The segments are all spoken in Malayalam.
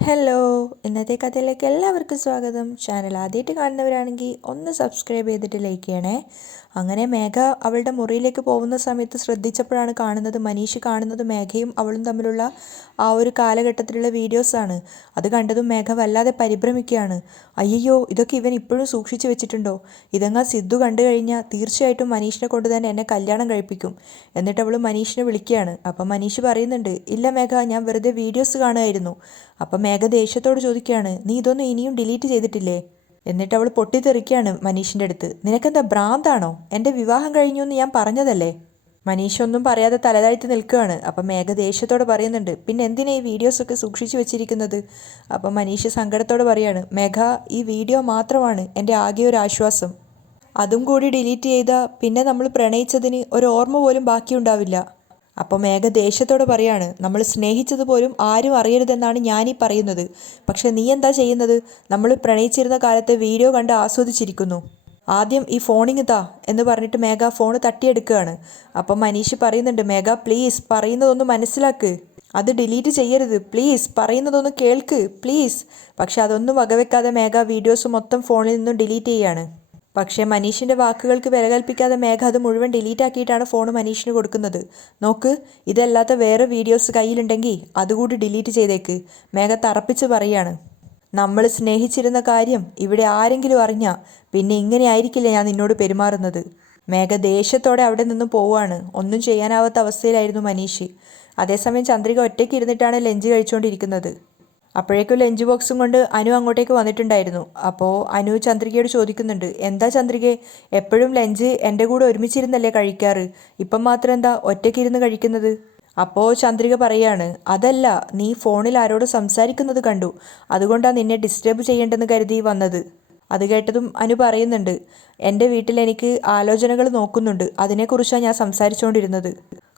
ഹലോ, ഇന്നത്തെ കഥയിലേക്ക് എല്ലാവർക്കും സ്വാഗതം. ചാനൽ ആദ്യമായിട്ട് കാണുന്നവരാണെങ്കിൽ ഒന്ന് സബ്സ്ക്രൈബ് ചെയ്തിട്ട് ലൈക്ക് ചെയ്യണേ. അങ്ങനെ മേഘ അവളുടെ മുറിയിലേക്ക് പോകുന്ന സമയത്ത് ശ്രദ്ധിച്ചപ്പോഴാണ് മനീഷ് കാണുന്നത് മേഘയും അവളും തമ്മിലുള്ള ആ ഒരു കാലഘട്ടത്തിലുള്ള വീഡിയോസാണ്. അത് കണ്ടതും മേഘ വല്ലാതെ പരിഭ്രമിക്കുകയാണ്. അയ്യോ, ഇതൊക്കെ ഇവൻ ഇപ്പോഴും സൂക്ഷിച്ചു വെച്ചിട്ടുണ്ടോ? ഇതെങ്ങാ സിദ്ധു കണ്ടു കഴിഞ്ഞാൽ തീർച്ചയായിട്ടും മനീഷിനെ കൊണ്ട് തന്നെ എന്നെ കല്യാണം കഴിപ്പിക്കും. എന്നിട്ട് അവൾ മനീഷിനെ വിളിക്കുകയാണ്. അപ്പം മനീഷ് പറയുന്നുണ്ട്, ഇല്ല മേഘ, ഞാൻ വെറുതെ വീഡിയോസ് കാണുമായിരുന്നു. അപ്പം മേഘ ദേഷ്യത്തോട് ചോദിക്കുകയാണ്, നീ ഇതൊന്നും ഇനിയും ഡിലീറ്റ് ചെയ്തിട്ടില്ലേ? എന്നിട്ട് അവൾ പൊട്ടിത്തെറിക്കുകയാണ് മനീഷിൻ്റെ അടുത്ത്. നിനക്കെന്താ ഭ്രാന്താണോ? എൻ്റെ വിവാഹം കഴിഞ്ഞു എന്ന് ഞാൻ പറഞ്ഞതല്ലേ? മനീഷ് ഒന്നും പറയാതെ തലതാഴ്ത്തി നിൽക്കുകയാണ്. അപ്പം മേഘ ദേഷ്യത്തോട് പറയുന്നുണ്ട്, പിന്നെ എന്തിനാ ഈ വീഡിയോസൊക്കെ സൂക്ഷിച്ചു വെച്ചിരിക്കുന്നത്? അപ്പം മനീഷ് സങ്കടത്തോട് പറയാണ്, മേഘ, ഈ വീഡിയോ മാത്രമാണ് എൻ്റെ ആകെ ഒരു ആശ്വാസം. അതും കൂടി ഡിലീറ്റ് ചെയ്താൽ പിന്നെ നമ്മൾ പ്രണയിച്ചതിന് ഒരു ഓർമ്മ പോലും ബാക്കിയുണ്ടാവില്ല. അപ്പോൾ മേഘ ദേഷ്യത്തോട് പറയാണ്, നമ്മൾ സ്നേഹിച്ചതുപോലും ആരും അറിയരുതെന്നാണ് ഞാനീ പറയുന്നത്. പക്ഷെ നീ എന്താ ചെയ്യുന്നത്? നമ്മൾ പ്രണയിച്ചിരുന്ന കാലത്തെ വീഡിയോ കണ്ട് ആസ്വദിച്ചിരിക്കുന്നു. ആദ്യം ഈ ഫോണിങ് താ എന്ന് പറഞ്ഞിട്ട് മേഘ ഫോൺ തട്ടിയെടുക്കുകയാണ്. അപ്പം മനീഷ് പറയുന്നുണ്ട്, മേഘ പ്ലീസ്, പറയുന്നതൊന്ന് മനസ്സിലാക്ക്. അത് ഡിലീറ്റ് ചെയ്യരുത്, പ്ലീസ്, പറയുന്നതൊന്ന് കേൾക്ക്, പ്ലീസ്. പക്ഷെ അതൊന്നും വകവെക്കാതെ മേഘ വീഡിയോസ് മൊത്തം ഫോണിൽ നിന്നും ഡിലീറ്റ് ചെയ്യാണ്. പക്ഷേ മനീഷിൻ്റെ വാക്കുകൾക്ക് വില കൽപ്പിക്കാതെ മേഘ അത് മുഴുവൻ ഡിലീറ്റ് ആക്കിയിട്ടാണ് ഫോൺ മനീഷിന് കൊടുക്കുന്നത്. നോക്ക്, ഇതല്ലാത്ത വേറെ വീഡിയോസ് കയ്യിലുണ്ടെങ്കിൽ അതുകൂടി ഡിലീറ്റ് ചെയ്തേക്ക്. മേഘ തറപ്പിച്ച് പറയാണ്. നമ്മൾ സ്നേഹിച്ചിരുന്ന കാര്യം ഇവിടെ ആരെങ്കിലും അറിഞ്ഞാൽ പിന്നെ ഇങ്ങനെ ആയിരിക്കില്ല ഞാൻ നിന്നോട് പെരുമാറുന്നത്. മേഘ ദേഷ്യത്തോടെ അവിടെ നിന്നും പോവുകയാണ്. ഒന്നും ചെയ്യാനാവാത്ത അവസ്ഥയിലായിരുന്നു മനീഷ്. അതേസമയം ചന്ദ്രിക ഒറ്റയ്ക്ക് ഇരുന്നിട്ടാണ് ലഞ്ച് കഴിച്ചുകൊണ്ടിരിക്കുന്നത്. അപ്പോഴേക്കും ലഞ്ച് ബോക്സും കൊണ്ട് അനു അങ്ങോട്ടേക്ക് വന്നിട്ടുണ്ടായിരുന്നു. അപ്പോൾ അനു ചന്ദ്രികയോട് ചോദിക്കുന്നുണ്ട്, എന്താ ചന്ദ്രികയെ, എപ്പോഴും ലഞ്ച് എൻ്റെ കൂടെ ഒരുമിച്ചിരുന്നല്ലേ കഴിക്കാറ്, ഇപ്പം മാത്രം എന്താ ഒറ്റയ്ക്കിരുന്ന് കഴിക്കുന്നത്? അപ്പോൾ ചന്ദ്രിക പറയാണ്, അതല്ല, നീ ഫോണിൽ ആരോട് സംസാരിക്കുന്നത് കണ്ടു, അതുകൊണ്ടാണ് നിന്നെ ഡിസ്റ്റർബ് ചെയ്യേണ്ടെന്ന് കരുതി വന്നത്. അത് കേട്ടതും അനു പറയുന്നുണ്ട്, എൻ്റെ വീട്ടിൽ എനിക്ക് ആലോചനകൾ നോക്കുന്നുണ്ട്, അതിനെക്കുറിച്ചാണ് ഞാൻ സംസാരിച്ചുകൊണ്ടിരുന്നത്.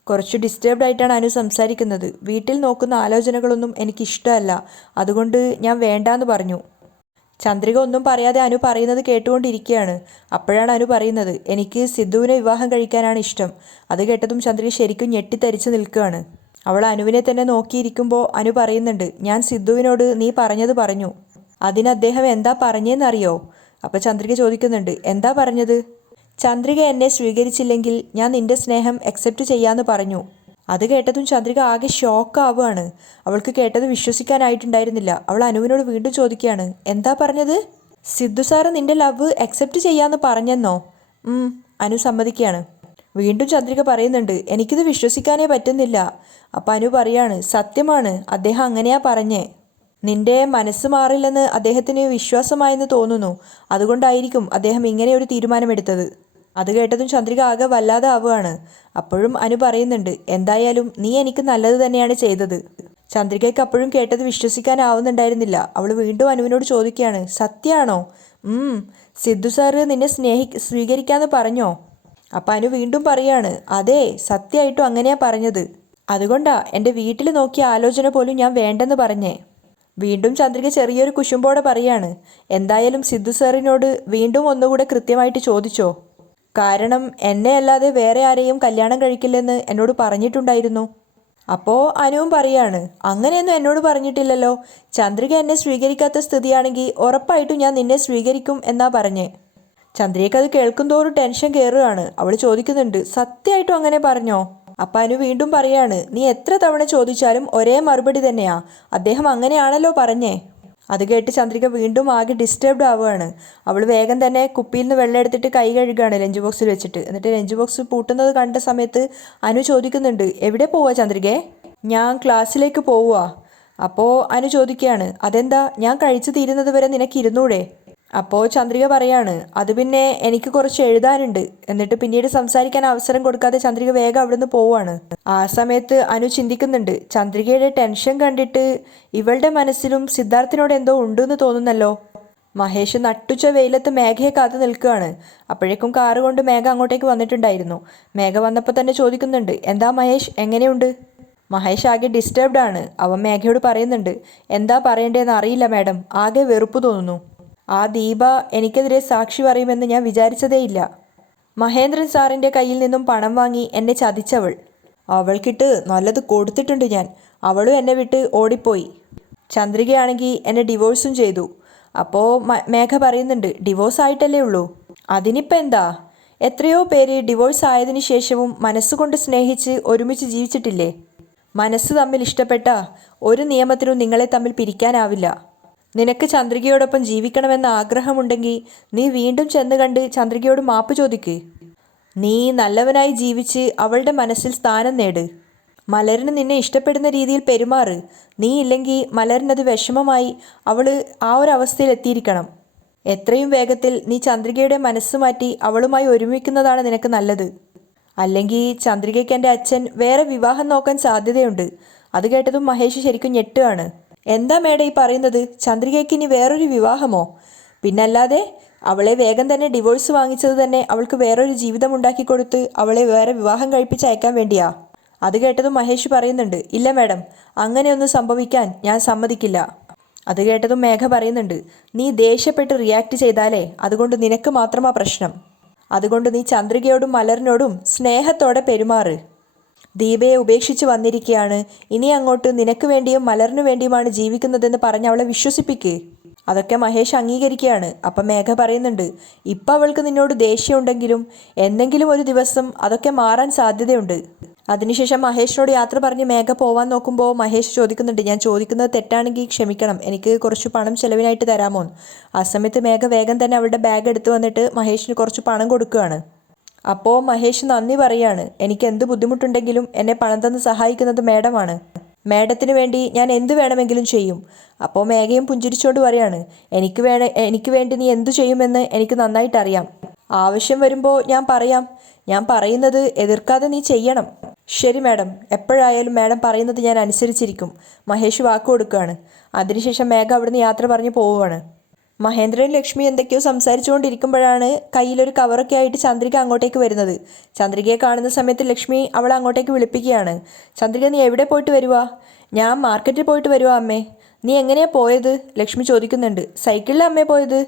കുറച്ച് ഡിസ്റ്റർബ്ഡ് ആയിട്ടാണ് അനു സംസാരിക്കുന്നത്. വീട്ടിൽ നോക്കുന്ന ആലോചനകളൊന്നും എനിക്കിഷ്ടമല്ല, അതുകൊണ്ട് ഞാൻ വേണ്ടാന്ന് പറഞ്ഞു. ചന്ദ്രിക ഒന്നും പറയാതെ അനു പറയുന്നത് കേട്ടുകൊണ്ടിരിക്കുകയാണ്. അപ്പോഴാണ് അനു പറയുന്നത്, എനിക്ക് സിദ്ധുവിനെ വിവാഹം കഴിക്കാനാണ് ഇഷ്ടം. അത് കേട്ടതും ചന്ദ്രിക ശരിക്കും ഞെട്ടിത്തരിച്ച് നിൽക്കുകയാണ്. അവൾ അനുവിനെ തന്നെ നോക്കിയിരിക്കുമ്പോൾ അനു പറയുന്നുണ്ട്, ഞാൻ സിദ്ധുവിനോട് നീ പറഞ്ഞത് പറഞ്ഞു. അതിന് അദ്ദേഹം എന്താ പറഞ്ഞതെന്നറിയോ? അപ്പോൾ ചന്ദ്രിക ചോദിക്കുന്നുണ്ട്, എന്താ പറഞ്ഞത്? ചന്ദ്രിക എന്നെ സ്വീകരിച്ചില്ലെങ്കിൽ ഞാൻ നിന്റെ സ്നേഹം അക്സെപ്റ്റ് ചെയ്യാമെന്ന് പറഞ്ഞു. അത് കേട്ടതും ചന്ദ്രിക ആകെ ഷോക്കാവുകയാണ്. അവൾക്ക് കേട്ടത് വിശ്വസിക്കാനായിട്ടുണ്ടായിരുന്നില്ല. അവൾ അനുവിനോട് വീണ്ടും ചോദിക്കുകയാണ്, എന്താ പറഞ്ഞത്? സിദ്ധു സാറ് നിന്റെ ലവ് അക്സെപ്റ്റ് ചെയ്യാമെന്ന് പറഞ്ഞെന്നോ? അനു സമ്മതിക്കുകയാണ്. വീണ്ടും ചന്ദ്രിക പറയുന്നുണ്ട്, എനിക്കിത് വിശ്വസിക്കാനേ പറ്റുന്നില്ല. അപ്പം അനു പറയാണ്, സത്യമാണ്, അദ്ദേഹം അങ്ങനെയാ പറഞ്ഞേ. നിന്റെ മനസ്സ് മാറില്ലെന്ന് അദ്ദേഹത്തിന് വിശ്വാസമായെന്ന് തോന്നുന്നു. അതുകൊണ്ടായിരിക്കും അദ്ദേഹം ഇങ്ങനെ ഒരു തീരുമാനമെടുത്തത്. അത് കേട്ടതും ചന്ദ്രിക ആകെ വല്ലാതെ ആവുകയാണ്. അപ്പോഴും അനു പറയുന്നുണ്ട്, എന്തായാലും നീ എനിക്ക് നല്ലത് തന്നെയാണ് ചെയ്തത്. ചന്ദ്രികയ്ക്ക് അപ്പോഴും കേട്ടത് വിശ്വസിക്കാനാവുന്നുണ്ടായിരുന്നില്ല. അവൾ വീണ്ടും അനുവിനോട് ചോദിക്കുകയാണ്, സത്യമാണോ? സിദ്ധു സാറ് നിന്നെ സ്വീകരിക്കാമെന്ന് പറഞ്ഞോ? അപ്പം അനു വീണ്ടും പറയാണ്, അതെ, സത്യമായിട്ടും അങ്ങനെയാ പറഞ്ഞത്. അതുകൊണ്ടാ എൻ്റെ വീട്ടിൽ നോക്കിയ ആലോചന പോലും ഞാൻ വേണ്ടെന്ന് പറഞ്ഞേ. വീണ്ടും ചന്ദ്രിക ചെറിയൊരു കുശുമ്പോടെ പറയാണ്, എന്തായാലും സിദ്ധു സാറിനോട് വീണ്ടും ഒന്നുകൂടെ കൃത്യമായിട്ട് ചോദിച്ചോ? കാരണം എന്നെ അല്ലാതെ വേറെ ആരെയും കല്യാണം കഴിക്കില്ലെന്ന് എന്നോട് പറഞ്ഞിട്ടുണ്ടായിരുന്നു. അപ്പോൾ അനുവും പറയാണ്, അങ്ങനെയൊന്നും എന്നോട് പറഞ്ഞിട്ടില്ലല്ലോ. ചന്ദ്രിക എന്നെ സ്വീകരിക്കാത്ത സ്ഥിതിയാണെങ്കിൽ ഉറപ്പായിട്ടും ഞാൻ നിന്നെ സ്വീകരിക്കും എന്നാ പറഞ്ഞേ. ചന്ദ്രികയ്ക്ക് അത് കേൾക്കുന്തോറും ടെൻഷൻ കയറുകയാണ്. അവൾ ചോദിക്കുന്നുണ്ട്, സത്യമായിട്ടും അങ്ങനെ പറഞ്ഞോ? അപ്പം അനു വീണ്ടും പറയാണ്, നീ എത്ര തവണ ചോദിച്ചാലും ഒരേ മറുപടി തന്നെയാ, അദ്ദേഹം അങ്ങനെയാണല്ലോ പറഞ്ഞേ. അത് കേട്ട് ചന്ദ്രിക വീണ്ടും ആകെ ഡിസ്റ്റർബ്ഡ് ആവുകയാണ്. അവൾ വേഗം തന്നെ കുപ്പിയിൽ നിന്ന് വെള്ളം എടുത്തിട്ട് കൈ കഴുകുകയാണ് ലഞ്ച് ബോക്സിൽ വെച്ചിട്ട്. എന്നിട്ട് ലഞ്ച് ബോക്സ് പൂട്ടുന്നത് കണ്ട സമയത്ത് അനു ചോദിക്കുന്നുണ്ട്, എവിടെ പോവാ ചന്ദ്രികയെ? ഞാൻ ക്ലാസ്സിലേക്ക് പോവുക. അപ്പോൾ അനു ചോദിക്കുകയാണ്, അതെന്താ, ഞാൻ കഴിച്ചു തീരുന്നത് വരെ നിനക്ക് ഇരുന്നൂടെ? അപ്പോൾ ചന്ദ്രിക പറയാണ്, അത് പിന്നെ എനിക്ക് കുറച്ച് എഴുതാനുണ്ട്. എന്നിട്ട് പിന്നീട് സംസാരിക്കാൻ അവസരം കൊടുക്കാതെ ചന്ദ്രിക വേഗം അവിടുന്ന് പോവുകയാണ്. ആ സമയത്ത് അനു ചിന്തിക്കുന്നുണ്ട്, ചന്ദ്രികയുടെ ടെൻഷൻ കണ്ടിട്ട് ഇവളുടെ മനസ്സിലും സിദ്ധാർത്ഥിനോട് എന്തോ ഉണ്ടെന്ന് തോന്നുന്നല്ലോ. മഹേഷ് നട്ടുച്ച വെയിലത്ത് മേഘയെ കാത്തു നിൽക്കുകയാണ്. അപ്പോഴേക്കും കാറ് കൊണ്ട് മേഘ അങ്ങോട്ടേക്ക് വന്നിട്ടുണ്ടായിരുന്നു. മേഘ വന്നപ്പോൾ തന്നെ ചോദിക്കുന്നുണ്ട്, എന്താ മഹേഷ്, എങ്ങനെയുണ്ട്? മഹേഷ് ആകെ ഡിസ്റ്റർബ്ഡ് ആണ്. അവൻ മേഘയോട് പറയുന്നുണ്ട്, എന്താ പറയണ്ടേന്ന് അറിയില്ല മാഡം, ആകെ വെറുപ്പ് തോന്നുന്നു. ആ ദീപ എനിക്കെതിരെ സാക്ഷി പറയുമെന്ന് ഞാൻ വിചാരിച്ചതേയില്ല. മഹേന്ദ്രൻ സാറിൻ്റെ കയ്യിൽ നിന്നും പണം വാങ്ങി എന്നെ ചതിച്ചവൾ. അവൾക്കിട്ട് നല്ലത് കൊടുത്തിട്ടുണ്ട് ഞാൻ. അവളും എന്നെ വിട്ട് ഓടിപ്പോയി. ചന്ദ്രികയാണെങ്കിൽ എന്നെ ഡിവോഴ്സും ചെയ്തു. അപ്പോൾ മേഘ പറയുന്നുണ്ട്, ഡിവോഴ്സ് ആയിട്ടല്ലേ ഉള്ളൂ, അതിനിപ്പോൾ എന്താ? എത്രയോ പേര് ഡിവോഴ്സ് ആയതിനു ശേഷവും മനസ്സുകൊണ്ട് സ്നേഹിച്ച് ഒരുമിച്ച് ജീവിച്ചിട്ടില്ലേ? മനസ്സ് തമ്മിൽ ഇഷ്ടപ്പെട്ട ഒരു നിയമത്തിനും നിങ്ങളെ തമ്മിൽ പിരിക്കാനാവില്ല. നിനക്ക് ചന്ദ്രികയോടൊപ്പം ജീവിക്കണമെന്ന ആഗ്രഹമുണ്ടെങ്കിൽ നീ വീണ്ടും ചെന്ന് കണ്ട് ചന്ദ്രികയോട് മാപ്പ് ചോദിക്ക്. നീ നല്ലവനായി ജീവിച്ച് അവളുടെ മനസ്സിൽ സ്ഥാനം നേട്. മലരിന് നിന്നെ ഇഷ്ടപ്പെടുന്ന രീതിയിൽ പെരുമാറ്. നീ ഇല്ലെങ്കിൽ മലരിനത് വിഷമമായി അവൾ ആ ഒരു അവസ്ഥയിൽ എത്തിയിരിക്കണം. എത്രയും വേഗത്തിൽ നീ ചന്ദ്രികയുടെ മനസ്സ് മാറ്റി അവളുമായി ഒരുമിക്കുന്നതാണ് നിനക്ക് നല്ലത്. അല്ലെങ്കിൽ ചന്ദ്രികയ്ക്ക് എൻ്റെ അച്ഛൻ വേറെ വിവാഹം നോക്കാൻ സാധ്യതയുണ്ട്. അത് കേട്ടതും മഹേഷ് ശരിക്കും ഞെട്ടുകയാണ്. എന്താ മേഡം ഈ പറയുന്നത്? ചന്ദ്രികയ്ക്ക് ഇനി വേറൊരു വിവാഹമോ? പിന്നല്ലാതെ, അവളെ വേഗം തന്നെ ഡിവോഴ്സ് വാങ്ങിച്ചത് തന്നെ അവൾക്ക് വേറൊരു ജീവിതം ഉണ്ടാക്കി കൊടുത്ത് അവളെ വേറെ വിവാഹം കഴിപ്പിച്ച് അയക്കാൻ വേണ്ടിയാ. അത് കേട്ടതും മഹേഷ് പറയുന്നുണ്ട്, ഇല്ല മേഡം, അങ്ങനെയൊന്നും സംഭവിക്കാൻ ഞാൻ സമ്മതിക്കില്ല. അത് കേട്ടതും മേഘ പറയുന്നുണ്ട്, നീ ദേഷ്യപ്പെട്ട് റിയാക്ട് ചെയ്താലേ അതുകൊണ്ട് നിനക്ക് മാത്രമാ പ്രശ്നം. അതുകൊണ്ട് നീ ചന്ദ്രികയോടും മലറിനോടും സ്നേഹത്തോടെ പെരുമാറ്. ദീപയെ ഉപേക്ഷിച്ച് വന്നിരിക്കുകയാണ്, ഇനി അങ്ങോട്ട് നിനക്ക് വേണ്ടിയും മലറിനു വേണ്ടിയുമാണ് ജീവിക്കുന്നതെന്ന് പറഞ്ഞ് അവളെ വിശ്വസിപ്പിക്ക്. അതൊക്കെ മഹേഷ് അംഗീകരിക്കുകയാണ്. അപ്പം മേഘ പറയുന്നുണ്ട്, ഇപ്പം അവൾക്ക് നിന്നോട് ദേഷ്യമുണ്ടെങ്കിലും എന്തെങ്കിലും ഒരു ദിവസം അതൊക്കെ മാറാൻ സാധ്യതയുണ്ട്. അതിനുശേഷം മഹേഷിനോട് യാത്ര പറഞ്ഞ് മേഘ പോവാൻ നോക്കുമ്പോൾ മഹേഷ് ചോദിക്കുന്നുണ്ട്, ഞാൻ ചോദിക്കുന്നത് തെറ്റാണെങ്കിൽ ക്ഷമിക്കണം, എനിക്ക് കുറച്ച് പണം ചെലവിനായിട്ട് തരാമോ? ആ സമയത്ത് മേഘ വേഗം തന്നെ അവളുടെ ബാഗ് എടുത്തു വന്നിട്ട് മഹേഷിന് കുറച്ച് പണം കൊടുക്കുകയാണ്. അപ്പോൾ മഹേഷ് നന്ദി പറയാണ്, എനിക്ക് എന്ത് ബുദ്ധിമുട്ടുണ്ടെങ്കിലും എന്നെ പണം തന്ന് സഹായിക്കുന്നത് മേഡമാണ്. മേഡത്തിന് വേണ്ടി ഞാൻ എന്ത് വേണമെങ്കിലും ചെയ്യും. അപ്പോൾ മേഘയും പുഞ്ചിരിച്ചോണ്ട് പറയാണ്, എനിക്ക് വേണ്ടി നീ എന്തു ചെയ്യുമെന്ന് എനിക്ക് നന്നായിട്ടറിയാം. ആവശ്യം വരുമ്പോൾ ഞാൻ പറയാം. ഞാൻ പറയുന്നത് എതിർക്കാതെ നീ ചെയ്യണം. ശരി മാഡം, എപ്പോഴായാലും മാഡം പറയുന്നത് ഞാൻ അനുസരിച്ചിരിക്കും. മഹേഷ് വാക്ക് കൊടുക്കുകയാണ്. അതിനുശേഷം മേഘ അവിടുന്ന് യാത്ര പറഞ്ഞ് പോവുകയാണ്. മഹേന്ദ്രൻ ലക്ഷ്മി എന്തൊക്കെയോ സംസാരിച്ചുകൊണ്ടിരിക്കുമ്പോഴാണ് കയ്യിലൊരു കവറൊക്കെ ആയിട്ട് ചന്ദ്രിക അങ്ങോട്ടേക്ക് വരുന്നത്. ചന്ദ്രികയെ കാണുന്ന സമയത്ത് ലക്ഷ്മി അവളെ അങ്ങോട്ടേക്ക് വിളിപ്പിക്കുകയാണ്. ചന്ദ്രിക, നീ എവിടെ പോയിട്ട് വരുവാ? ഞാൻ മാർക്കറ്റിൽ പോയിട്ട് വരുവാ അമ്മേ. നീ എങ്ങനെയാ പോയത്? ലക്ഷ്മി ചോദിക്കുന്നുണ്ട്. സൈക്കിളിലാണ് അമ്മേ പോയത്.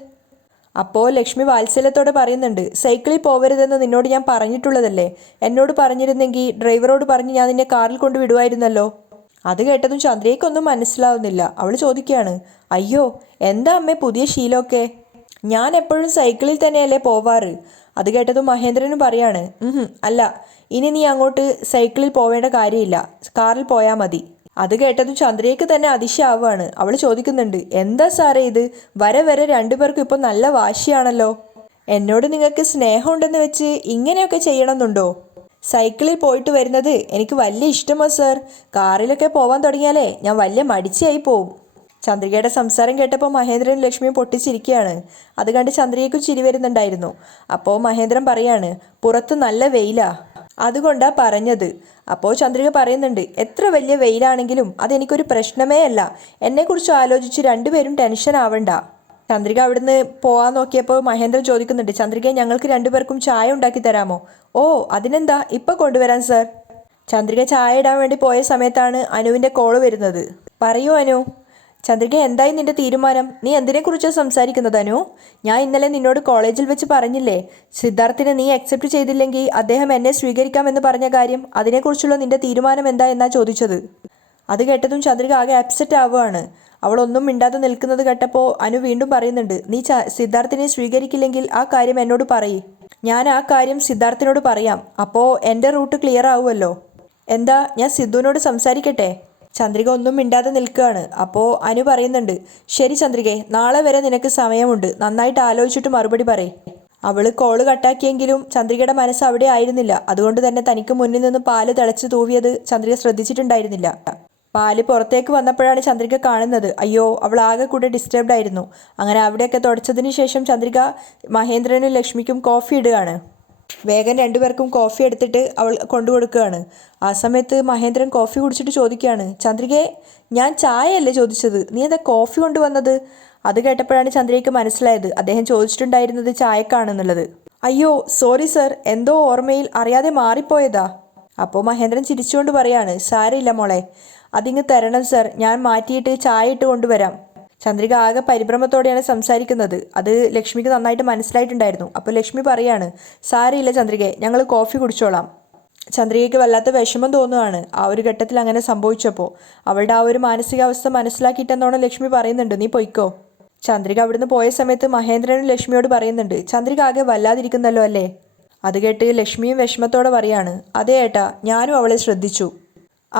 അപ്പോൾ ലക്ഷ്മി വാത്സല്യത്തോടെ പറയുന്നുണ്ട്, സൈക്കിളിൽ പോവരുതെന്ന് നിന്നോട് ഞാൻ പറഞ്ഞിട്ടുള്ളതല്ലേ? എന്നോട് പറഞ്ഞിരുന്നെങ്കിൽ ഡ്രൈവറോട് പറഞ്ഞ് ഞാൻ നിന്നെ കാറിൽ കൊണ്ട് വിടുമായിരുന്നല്ലോ. അത് കേട്ടതും ചന്ദ്രയ്ക്കൊന്നും മനസ്സിലാവുന്നില്ല. അവൾ ചോദിക്കുകയാണ്, അയ്യോ എന്താ അമ്മേ പുതിയ ശീലമൊക്കെ? ഞാൻ എപ്പോഴും സൈക്കിളിൽ തന്നെയല്ലേ പോവാറ്. അത് കേട്ടതും മഹേന്ദ്രനും പറയാണ്, അല്ല, ഇനി നീ അങ്ങോട്ട് സൈക്കിളിൽ പോവേണ്ട കാര്യമില്ല, കാറിൽ പോയാൽ മതി. അത് കേട്ടതും ചന്ദ്രയ്ക്ക് തന്നെ അതിശയാവുകയാണ്. അവൾ ചോദിക്കുന്നുണ്ട്, എന്താ സാറേ ഇത്? വരെ രണ്ടുപേർക്കും ഇപ്പോൾ നല്ല വാശിയാണല്ലോ. എന്നോട് നിങ്ങൾക്ക് സ്നേഹമുണ്ടെന്ന് വെച്ച് ഇങ്ങനെയൊക്കെ ചെയ്യണമെന്നുണ്ടോ? സൈക്കിളിൽ പോയിട്ട് വരുന്നത് എനിക്ക് വലിയ ഇഷ്ടമാണ് സാർ. കാറിലൊക്കെ പോവാൻ തുടങ്ങിയാലേ ഞാൻ വലിയ മടിച്ചായി പോവും. ചന്ദ്രികയുടെ സംസാരം കേട്ടപ്പോൾ മഹേന്ദ്രനും ലക്ഷ്മിയും പൊട്ടിച്ചിരിക്കുകയാണ്. അത് കണ്ട് ചന്ദ്രികയ്ക്കും ചിരി വരുന്നുണ്ടായിരുന്നു. അപ്പോൾ മഹേന്ദ്രൻ പറയാണ്, പുറത്ത് നല്ല വെയിലാ, അതുകൊണ്ടാ പറഞ്ഞത്. അപ്പോൾ ചന്ദ്രിക പറയുന്നുണ്ട്, എത്ര വലിയ വെയിലാണെങ്കിലും അതെനിക്കൊരു പ്രശ്നമേ അല്ല. എന്നെക്കുറിച്ച് ആലോചിച്ച് രണ്ടുപേരും ടെൻഷൻ ആവണ്ട. ചന്ദ്രിക അവിടുന്ന് പോകാൻ നോക്കിയപ്പോൾ മഹേന്ദ്രൻ ചോദിക്കുന്നുണ്ട്, ചന്ദ്രിക, ഞങ്ങൾക്ക് രണ്ടുപേർക്കും ചായ ഉണ്ടാക്കി തരാമോ? ഓ അതിനെന്താ, ഇപ്പം കൊണ്ടുവരാൻ സാർ. ചന്ദ്രിക ചായ ഇടാൻ വേണ്ടി പോയ സമയത്താണ് അനുവിൻ്റെ കോള് വരുന്നത്. പറയൂ അനു. ചന്ദ്രിക, എന്തായി നിന്റെ തീരുമാനം? നീ എന്തിനെക്കുറിച്ചാണ് സംസാരിക്കുന്നത് അനു? ഞാൻ ഇന്നലെ നിന്നോട് കോളേജിൽ വെച്ച് പറഞ്ഞില്ലേ, സിദ്ധാർത്ഥിനെ നീ അക്സെപ്റ്റ് ചെയ്തില്ലെങ്കിൽ അദ്ദേഹം എന്നെ സ്വീകരിക്കാമെന്ന് പറഞ്ഞ കാര്യം. അതിനെക്കുറിച്ചുള്ള നിന്റെ തീരുമാനം എന്താ എന്നാ ചോദിച്ചത്. അത് കേട്ടതും ചന്ദ്രിക ആകെ അപ്സെറ്റ് ആവുകയാണ്. അവളൊന്നും മിണ്ടാതെ നിൽക്കുന്നത് കേട്ടപ്പോൾ അനു വീണ്ടും പറയുന്നുണ്ട്, നീ സിദ്ധാർത്ഥിനെ സ്വീകരിക്കില്ലെങ്കിൽ ആ കാര്യം എന്നോട് പറയ്. ഞാൻ ആ കാര്യം സിദ്ധാർത്ഥിനോട് പറയാം. അപ്പോൾ എൻ്റെ റൂട്ട് ക്ലിയർ ആവുമല്ലോ. എന്താ, ഞാൻ സിദ്ധുവിനോട് സംസാരിക്കട്ടെ? ചന്ദ്രിക ഒന്നും മിണ്ടാതെ നിൽക്കുകയാണ്. അപ്പോൾ അനു പറയുന്നുണ്ട്, ശരി ചന്ദ്രികയെ, നാളെ വരെ നിനക്ക് സമയമുണ്ട്, നന്നായിട്ട് ആലോചിച്ചിട്ട് മറുപടി പറയ്. അവൾ കോള് കട്ടാക്കിയെങ്കിലും ചന്ദ്രികയുടെ മനസ്സ് അവിടെ ആയിരുന്നില്ല. അതുകൊണ്ട് തന്നെ തനിക്ക് മുന്നിൽ നിന്ന് പാല് തിളച്ച് തൂവിയത് ചന്ദ്രിക ശ്രദ്ധിച്ചിട്ടുണ്ടായിരുന്നില്ല. പാല് പുറത്തേക്ക് വന്നപ്പോഴാണ് ചന്ദ്രിക കാണുന്നത്. അയ്യോ, അവൾ ആകെ കൂടെ ഡിസ്റ്റർബ്ഡ് ആയിരുന്നു. അങ്ങനെ അവിടെയൊക്കെ തുടച്ചതിന് ശേഷം ചന്ദ്രിക മഹേന്ദ്രനും ലക്ഷ്മിക്കും കോഫി ഇടുകയാണ്. വേഗം രണ്ടുപേർക്കും കോഫി എടുത്തിട്ട് അവൾ കൊണ്ടുകൊടുക്കുകയാണ്. ആ സമയത്ത് മഹേന്ദ്രൻ കോഫി കുടിച്ചിട്ട് ചോദിക്കുകയാണ്, ചന്ദ്രികയെ, ഞാൻ ചായ അല്ലേ ചോദിച്ചത്, നീ എന്താ കോഫി കൊണ്ടുവന്നത്? അത് കേട്ടപ്പോഴാണ് ചന്ദ്രികയ്ക്ക് മനസ്സിലായത് അദ്ദേഹം ചോദിച്ചിട്ടുണ്ടായിരുന്നത് ചായക്കാണെന്നുള്ളത്. അയ്യോ സോറി സർ, എന്തോ ഓർമ്മയിൽ അറിയാതെ മാറിപ്പോയതാ. അപ്പോൾ മഹേന്ദ്രൻ ചിരിച്ചുകൊണ്ട് പറയാണ്, സാരമില്ല മോളെ, അതിങ്ങ് തരണം സർ, ഞാൻ മാറ്റിയിട്ട് ചായ ഇട്ട് കൊണ്ടുവരാം. ചന്ദ്രിക ആകെ പരിഭ്രമത്തോടെയാണ് സംസാരിക്കുന്നത്. അത് ലക്ഷ്മിക്ക് നന്നായിട്ട് മനസ്സിലായിട്ടുണ്ടായിരുന്നു. അപ്പോൾ ലക്ഷ്മി പറയാണ്, സാരമില്ല ചന്ദ്രികയെ, ഞങ്ങൾ കോഫി കുടിച്ചോളാം. ചന്ദ്രികയ്ക്ക് വല്ലാത്ത വിഷമം തോന്നുകയാണ് ആ ഒരു ഘട്ടത്തിൽ അങ്ങനെ സംഭവിച്ചപ്പോൾ. അവളുടെ ആ ഒരു മാനസികാവസ്ഥ മനസ്സിലാക്കിയിട്ടെന്നോണം ലക്ഷ്മി പറയുന്നുണ്ട്, നീ പൊയ്ക്കോ. ചന്ദ്രിക അവിടുന്ന് പോയ സമയത്ത് മഹേന്ദ്രനും ലക്ഷ്മിയോട് പറയുന്നുണ്ട്, ചന്ദ്രിക ആകെ വല്ലാതിരിക്കുന്നല്ലോ അല്ലേ. അത് കേട്ട് ലക്ഷ്മിയും വിഷമത്തോടെ പറയാണ്, അതേ ഏട്ടാ, ഞാനും അവളെ ശ്രദ്ധിച്ചു.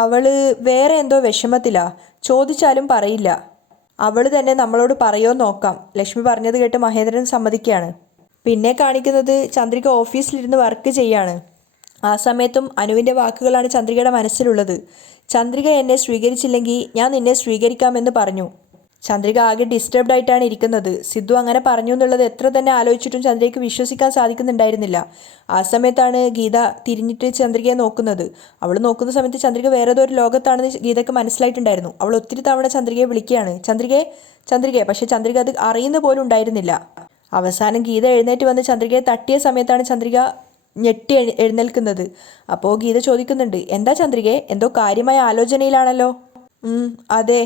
അവള് വേറെ എന്തോ വിഷമത്തിലാ, ചോദിച്ചാലും പറയില്ല. അവള് തന്നെ നമ്മളോട് പറയോ നോക്കാം. ലക്ഷ്മി പറഞ്ഞത് കേട്ട് മഹേന്ദ്രൻ സമ്മതിക്കുകയാണ്. പിന്നെ കാണിക്കുന്നത് ചന്ദ്രിക ഓഫീസിലിരുന്ന് വർക്ക് ചെയ്യാണ്. ആ സമയത്തും അനുവിൻ്റെ വാക്കുകളാണ് ചന്ദ്രികയുടെ മനസ്സിലുള്ളത്. ചന്ദ്രിക എന്നെ സ്വീകരിച്ചില്ലെങ്കിൽ ഞാൻ നിന്നെ സ്വീകരിക്കാമെന്ന് പറഞ്ഞു. ചന്ദ്രിക ആകെ ഡിസ്റ്റർബ്ഡ് ആയിട്ടാണ് ഇരിക്കുന്നത്. സിദ്ധു അങ്ങനെ പറഞ്ഞു എന്നുള്ളത് എത്ര തന്നെ ആലോചിച്ചിട്ടും ചന്ദ്രികയ്ക്ക് വിശ്വസിക്കാൻ സാധിക്കുന്നുണ്ടായിരുന്നില്ല. ആ സമയത്താണ് ഗീത തിരിഞ്ഞിട്ട് ചന്ദ്രികയെ നോക്കുന്നത്. അവൾ നോക്കുന്ന സമയത്ത് ചന്ദ്രിക വേറെ ഏതോ ഒരു ലോകത്താണെന്ന് ഗീതയ്ക്ക് മനസ്സിലായിട്ടുണ്ടായിരുന്നു. അവൾ ഒത്തിരി തവണ ചന്ദ്രികയെ വിളിക്കുകയാണ്, ചന്ദ്രികയെ ചന്ദ്രികയെ. പക്ഷേ ചന്ദ്രിക അത് അറിയുന്ന പോലും ഉണ്ടായിരുന്നില്ല. അവസാനം ഗീത എഴുന്നേറ്റ് വന്ന് ചന്ദ്രികയെ തട്ടിയ സമയത്താണ് ചന്ദ്രിക ഞെട്ടി എഴുന്നേൽക്കുന്നത്. അപ്പോൾ ഗീത ചോദിക്കുന്നുണ്ട്, എന്താ ചന്ദ്രികയെ, എന്തോ കാര്യമായ ആലോചനയിലാണല്ലോ. അതെ.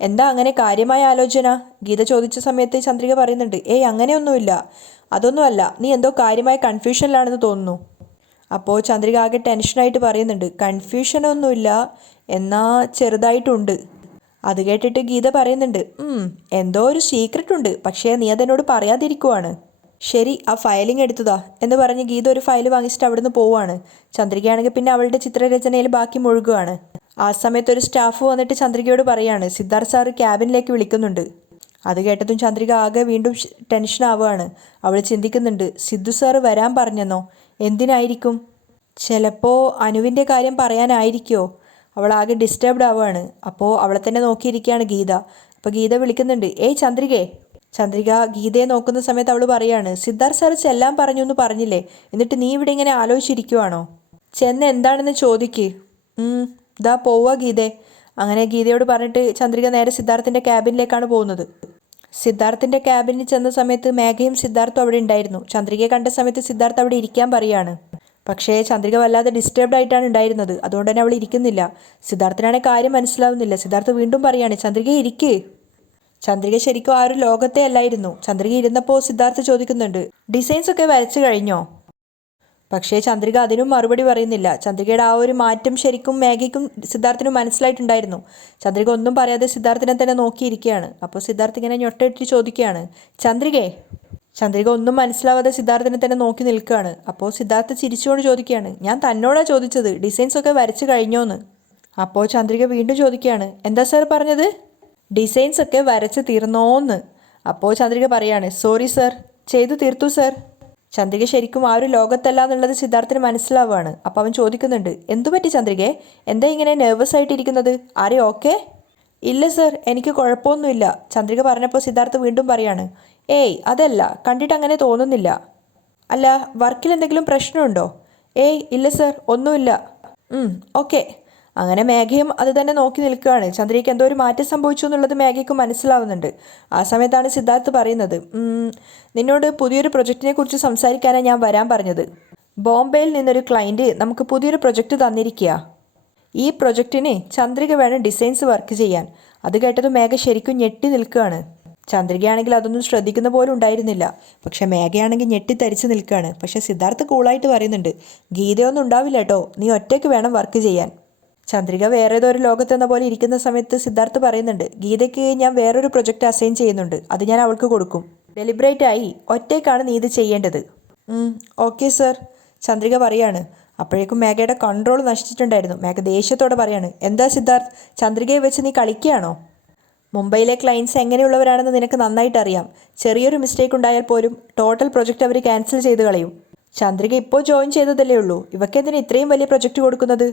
എന്താ അങ്ങനെ കാര്യമായ ആലോചന? ഗീത ചോദിച്ച സമയത്ത് ചന്ദ്രിക പറയുന്നുണ്ട്, ഏയ് അങ്ങനെയൊന്നുമില്ല, അതൊന്നുമല്ല, നീ എന്തോ കാര്യമായ കൺഫ്യൂഷനിലാണെന്ന് തോന്നുന്നു. അപ്പോൾ ചന്ദ്രിക ആകെ ടെൻഷനായിട്ട് പറയുന്നുണ്ട്, കൺഫ്യൂഷനൊന്നുമില്ല, എന്നാ ചെറുതായിട്ടുണ്ട്. അത് കേട്ടിട്ട് ഗീത പറയുന്നുണ്ട്, എന്തോ ഒരു സീക്രട്ട് ഉണ്ട്, പക്ഷേ നീ അതെന്നോട് പറയാതിരിക്കുവാണ്. ശരി, ആ ഫയലിംഗ് എടുത്തതാ എന്ന് പറഞ്ഞ് ഗീത ഒരു ഫയൽ വാങ്ങിച്ചിട്ട് അവിടുന്ന് പോവുകയാണ്. ചന്ദ്രികയാണെങ്കിൽ പിന്നെ അവളുടെ ചിത്രരചനയിൽ ബാക്കി മുഴുകുകയാണ്. ആ സമയത്ത് ഒരു സ്റ്റാഫ് വന്നിട്ട് ചന്ദ്രികയോട് പറയാണ്, സിദ്ധാർത്ഥ് സാറ് ക്യാബിനിലേക്ക് വിളിക്കുന്നുണ്ട്. അത് കേട്ടതും ചന്ദ്രിക ആകെ വീണ്ടും ടെൻഷൻ ആവുകയാണ്. അവൾ ചിന്തിക്കുന്നുണ്ട്, സിദ്ധു സാറ് വരാൻ പറഞ്ഞെന്നോ? എന്തിനായിരിക്കും? ചിലപ്പോൾ അനുവിൻ്റെ കാര്യം പറയാനായിരിക്കുമോ? അവൾ ആകെ ഡിസ്റ്റർബ്ഡ് ആവുകയാണ്. അപ്പോൾ അവളെ തന്നെ നോക്കിയിരിക്കുകയാണ് ഗീത. അപ്പോൾ ഗീത വിളിക്കുന്നുണ്ട്, ഏയ് ചന്ദ്രികേ. ചന്ദ്രിക ഗീതയെ നോക്കുന്ന സമയത്ത് അവൾ പറയാണ്, സിദ്ധാർത്ഥ് സാറ് ചെല്ലാൻ പറഞ്ഞു എന്ന് പറഞ്ഞില്ലേ, എന്നിട്ട് നീ ഇവിടെ ഇങ്ങനെ ആലോചിച്ചിരിക്കുവാണോ? ചെന്ന് എന്താണെന്ന് ചോദിക്ക്. ഇതാ പോവുക ഗീതേ. അങ്ങനെ ഗീതയോട് പറഞ്ഞിട്ട് ചന്ദ്രിക നേരെ സിദ്ധാർത്ഥിൻ്റെ ക്യാബിനിലേക്കാണ് പോകുന്നത്. സിദ്ധാർത്ഥിൻ്റെ ക്യാബിനിൽ ചെന്ന സമയത്ത് മേഘയും സിദ്ധാർത്ഥും അവിടെ ഉണ്ടായിരുന്നു. ചന്ദ്രികയെ കണ്ട സമയത്ത് സിദ്ധാർത്ഥ് അവിടെ ഇരിക്കാൻ പറയാണ്. പക്ഷേ ചന്ദ്രിക വല്ലാതെ ഡിസ്റ്റർബ്ഡ് ആയിട്ടാണ് ഉണ്ടായിരുന്നത്. അതുകൊണ്ട് തന്നെ അവൾ ഇരിക്കുന്നില്ല. സിദ്ധാർത്ഥിനാണെങ്കിൽ കാര്യം മനസ്സിലാവുന്നില്ല. സിദ്ധാർത്ഥ് വീണ്ടും പറയാണ്, ചന്ദ്രിക ഇരിക്ക്. ചന്ദ്രിക ശരിക്കും ആ ഒരു ലോകത്തെ അല്ലായിരുന്നു. ചന്ദ്രിക ഇരുന്നപ്പോൾ സിദ്ധാർത്ഥ് ചോദിക്കുന്നുണ്ട്, ഡിസൈൻസ് ഒക്കെ വരച്ചു കഴിഞ്ഞോ? പക്ഷേ ചന്ദ്രിക അതിനും മറുപടി പറയുന്നില്ല. ചന്ദ്രികയുടെ ആ ഒരു മാറ്റം ശരിക്കും മേഘയ്ക്കും സിദ്ധാർത്ഥിനും മനസ്സിലായിട്ടുണ്ടായിരുന്നു. ചന്ദ്രിക ഒന്നും പറയാതെ സിദ്ധാർത്ഥിനെ തന്നെ നോക്കിയിരിക്കുകയാണ്. അപ്പോൾ സിദ്ധാർത്ഥ് ഇങ്ങനെ ഞൊട്ടയിട്ട് ചോദിക്കുകയാണ്, ചന്ദ്രികേ. ചന്ദ്രിക ഒന്നും മനസ്സിലാവാതെ സിദ്ധാർത്ഥിനെ തന്നെ നോക്കി നിൽക്കുകയാണ്. അപ്പോൾ സിദ്ധാർത്ഥ് ചിരിച്ചുകൊണ്ട് ചോദിക്കുകയാണ്, ഞാൻ തന്നോടാ ചോദിച്ചത്, ഡിസൈൻസ് ഒക്കെ വരച്ചു കഴിഞ്ഞോന്ന്. അപ്പോൾ ചന്ദ്രിക വീണ്ടും ചോദിക്കുകയാണ്, എന്താ സാർ പറഞ്ഞത്? ഡിസൈൻസ് ഒക്കെ വരച്ച് തീർന്നോന്ന്. അപ്പോൾ ചന്ദ്രിക പറയാണ്, സോറി സാർ, ചെയ്തു തീർത്തു സാർ. ചന്ദ്രിക ശരിക്കും ആ ഒരു ലോകത്തല്ല എന്നുള്ളത് സിദ്ധാർത്ഥിന് മനസ്സിലാവുകയാണ്. അപ്പോൾ അവൻ ചോദിക്കുന്നുണ്ട്, എന്തുപറ്റി ചന്ദ്രികയെ, എന്താ ഇങ്ങനെ നെർവസ് ആയിട്ടിരിക്കുന്നത്? ആരെ ഓക്കെ? ഇല്ല സാർ, എനിക്ക് കുഴപ്പമൊന്നുമില്ല. ചന്ദ്രിക പറഞ്ഞപ്പോൾ സിദ്ധാർത്ഥ് വീണ്ടും പറയാണ്, ഏയ് അതല്ല, കണ്ടിട്ട് അങ്ങനെ തോന്നുന്നില്ല. അല്ല, വർക്കിൽ എന്തെങ്കിലും പ്രശ്നമുണ്ടോ? ഏയ് ഇല്ല സാർ, ഒന്നുമില്ല. ഓക്കെ. അങ്ങനെ മേഘയും അത് തന്നെ നോക്കി നിൽക്കുകയാണ്. ചന്ദ്രികയ്ക്ക് എന്തോ ഒരു മാറ്റം സംഭവിച്ചു എന്നുള്ളത് മേഘയ്ക്ക് മനസ്സിലാവുന്നുണ്ട്. ആ സമയത്താണ് സിദ്ധാർത്ഥ് പറയുന്നത്, നിന്നോട് പുതിയൊരു പ്രൊജക്റ്റിനെ കുറിച്ച് സംസാരിക്കാനാണ് ഞാൻ വരാൻ പറഞ്ഞത്. ബോംബെയിൽ നിന്നൊരു ക്ലയൻറ്റ് നമുക്ക് പുതിയൊരു പ്രൊജക്റ്റ് തന്നിരിക്കുക. ഈ പ്രൊജക്റ്റിന് ചന്ദ്രിക വേണം ഡിസൈൻസ് വർക്ക് ചെയ്യാൻ. അത് കേട്ടത് മേഘ ശരിക്കും ഞെട്ടി നിൽക്കുകയാണ്. ചന്ദ്രികയാണെങ്കിൽ അതൊന്നും ശ്രദ്ധിക്കുന്ന പോലും ഉണ്ടായിരുന്നില്ല. പക്ഷെ മേഘയാണെങ്കിൽ ഞെട്ടിത്തരിച്ച് നിൽക്കുകയാണ്. പക്ഷെ സിദ്ധാർത്ഥ് കൂളായിട്ട് പറയുന്നുണ്ട്, ഗീതയൊന്നും ഉണ്ടാവില്ല കേട്ടോ, നീ ഒറ്റയ്ക്ക് വേണം വർക്ക് ചെയ്യാൻ. ചന്ദ്രിക വേറെ ഏതോ ഒരു ലോകത്തെന്ന പോലെ ഇരിക്കുന്ന സമയത്ത് സിദ്ധാർത്ഥ് പറയുന്നുണ്ട്, ഗീതയ്ക്ക് ഞാൻ വേറൊരു പ്രൊജക്റ്റ് അസൈൻ ചെയ്യുന്നുണ്ട്, അത് ഞാൻ അവൾക്ക് കൊടുക്കും. ഡെലിബറേറ്റ് ആയി ഒറ്റയ്ക്കാണ് നീ ഇത് ചെയ്യേണ്ടത്. Okay sir. ചന്ദ്രിക പറയാണ്. അപ്പോഴേക്കും മേഘയുടെ കൺട്രോൾ നശിച്ചിട്ടുണ്ടായിരുന്നു. മേഘ ദേഷ്യത്തോടെ പറയാണ്, എന്താ സിദ്ധാർത്ഥ്, ചന്ദ്രികയെ വെച്ച് നീ കളിക്കുകയാണോ? മുംബൈയിലെ ക്ലയൻറ്റ്സ് എങ്ങനെയുള്ളവരാണെന്ന് നിനക്ക് നന്നായിട്ട് അറിയാം. ചെറിയൊരു മിസ്റ്റേക്ക് ഉണ്ടായാൽ പോലും ടോട്ടൽ പ്രൊജക്റ്റ് അവർ ക്യാൻസൽ ചെയ്ത് കളയും. ചന്ദ്രിക ഇപ്പോൾ ജോയിൻ ചെയ്തതല്ലേ ഉള്ളൂ, ഇവക്കെന്തിനാ ഇത്രയും വലിയ പ്രൊജക്റ്റ് കൊടുക്കുന്നത്?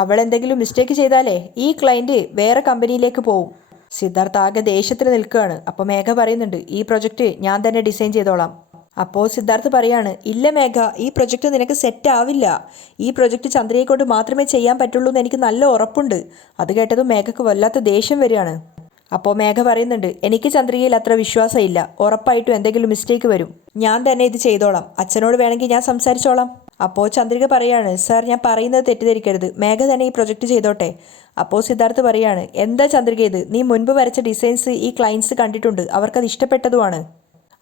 അവൾ എന്തെങ്കിലും മിസ്റ്റേക്ക് ചെയ്താലേ ഈ ക്ലയൻറ്റ് വേറെ കമ്പനിയിലേക്ക് പോവും. സിദ്ധാർത്ഥ് ആകെ ദേഷ്യത്തിന് നിൽക്കുകയാണ്. അപ്പോൾ മേഘ പറയുന്നുണ്ട്, ഈ പ്രൊജക്റ്റ് ഞാൻ തന്നെ ഡിസൈൻ ചെയ്തോളാം. അപ്പോൾ സിദ്ധാർത്ഥ് പറയാണ്, ഇല്ല മേഘ, ഈ പ്രൊജക്റ്റ് നിനക്ക് സെറ്റ് ആവില്ല. ഈ പ്രൊജക്റ്റ് ചന്ദ്രയെ കൊണ്ട് മാത്രമേ ചെയ്യാൻ പറ്റുള്ളൂ എന്ന് എനിക്ക് നല്ല ഉറപ്പുണ്ട്. അത് കേട്ടതും മേഘക്ക് വല്ലാത്ത ദേഷ്യം വരികയാണ്. അപ്പോൾ മേഘ പറയുന്നുണ്ട്, എനിക്ക് ചന്ദ്രികയിൽ അത്ര വിശ്വാസമില്ല, ഉറപ്പായിട്ടും എന്തെങ്കിലും മിസ്റ്റേക്ക് വരും. ഞാൻ തന്നെ ഇത് ചെയ്തോളാം, അച്ഛനോട് വേണമെങ്കിൽ ഞാൻ സംസാരിച്ചോളാം. അപ്പോൾ ചന്ദ്രിക പറയാണ്, സാർ ഞാൻ പറയുന്നത് തെറ്റിദ്ധരിക്കരുത്, മേഘ തന്നെ ഈ പ്രൊജക്റ്റ് ചെയ്തോട്ടെ. അപ്പോൾ സിദ്ധാർത്ഥ് പറയാണ്, എന്താ ചന്ദ്രിക ഇത്, നീ മുൻപ് വരച്ച ഡിസൈൻസ് ഈ ക്ലയൻറ്റ്സ് കണ്ടിട്ടുണ്ട്, അവർക്കത് ഇഷ്ടപ്പെട്ടതുമാണ്.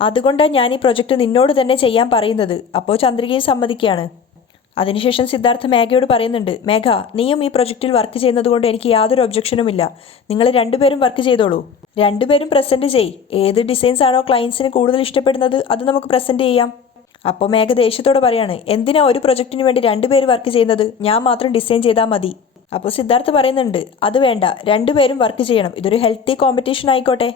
അതുകൊണ്ടാണ് ഞാൻ ഈ പ്രൊജക്റ്റ് നിന്നോട് തന്നെ ചെയ്യാൻ പറയുന്നത്. അപ്പോൾ ചന്ദ്രികയും സമ്മതിക്കുകയാണ്. അതിനുശേഷം സിദ്ധാർത്ഥ മേഘയോട് പറയുന്നുണ്ട്, മേഘ നീയും ഈ പ്രൊജക്റ്റിൽ വർക്ക് ചെയ്യുന്നത് കൊണ്ട് എനിക്ക് യാതൊരു ഒബ്ജക്ഷനുമില്ല. നിങ്ങൾ രണ്ടുപേരും വർക്ക് ചെയ്തോളൂ. രണ്ടുപേരും പ്രസൻറ്റ് ചെയ്. ഏത് ഡിസൈൻസ് ആണോ ക്ലയൻസിന് കൂടുതൽ ഇഷ്ടപ്പെടുന്നത് അത് നമുക്ക് പ്രസൻറ്റ് ചെയ്യാം. അപ്പോൾ മേഘ ദേഷ്യത്തോട് പറയാണ്, എന്തിനാ ഒരു പ്രൊജക്റ്റിന് വേണ്ടി രണ്ടുപേര് വർക്ക് ചെയ്യുന്നത്? ഞാൻ മാത്രം ഡിസൈൻ ചെയ്താൽ മതി. അപ്പോൾ സിദ്ധാർത്ഥ് പറയുന്നുണ്ട്, അത് വേണ്ട, രണ്ടുപേരും വർക്ക് ചെയ്യണം. ഇതൊരു ഹെൽത്തി കോമ്പറ്റീഷൻ ആയിക്കോട്ടെ.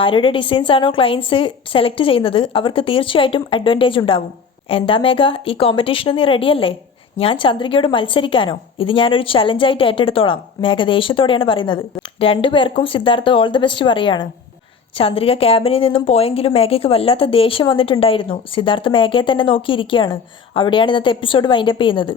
ആരുടെ ഡിസൈൻസ് ആണോ ക്ലയൻസ് സെലക്ട് ചെയ്യുന്നത് അവർക്ക് തീർച്ചയായിട്ടും അഡ്വാൻറ്റേജ് ഉണ്ടാവും. എന്താ മേഘ, ഈ കോമ്പറ്റീഷന് നീ റെഡിയല്ലേ? ഞാൻ ചന്ദ്രികയോട് മത്സരിക്കാനോ? ഇത് ഞാനൊരു ചലഞ്ചായിട്ട് ഏറ്റെടുത്തോളാം. മേഘ ദേഷ്യത്തോടെയാണ് പറയുന്നത്. രണ്ടുപേർക്കും സിദ്ധാർത്ഥ് ഓൾ ദി ബെസ്റ്റ് പറയാണ്. ചന്ദ്രിക ക്യാബിനിൽ നിന്നും പോയെങ്കിലും മേഘയ്ക്ക് വല്ലാത്ത ദേഷ്യം വന്നിട്ടുണ്ടായിരുന്നു. സിദ്ധാർത്ഥ് മേഘയെ തന്നെ നോക്കിയിരിക്കുകയാണ്. അവിടെയാണ് ഇന്നത്തെ എപ്പിസോഡ് വൈൻഡപ്പ് ചെയ്യുന്നത്.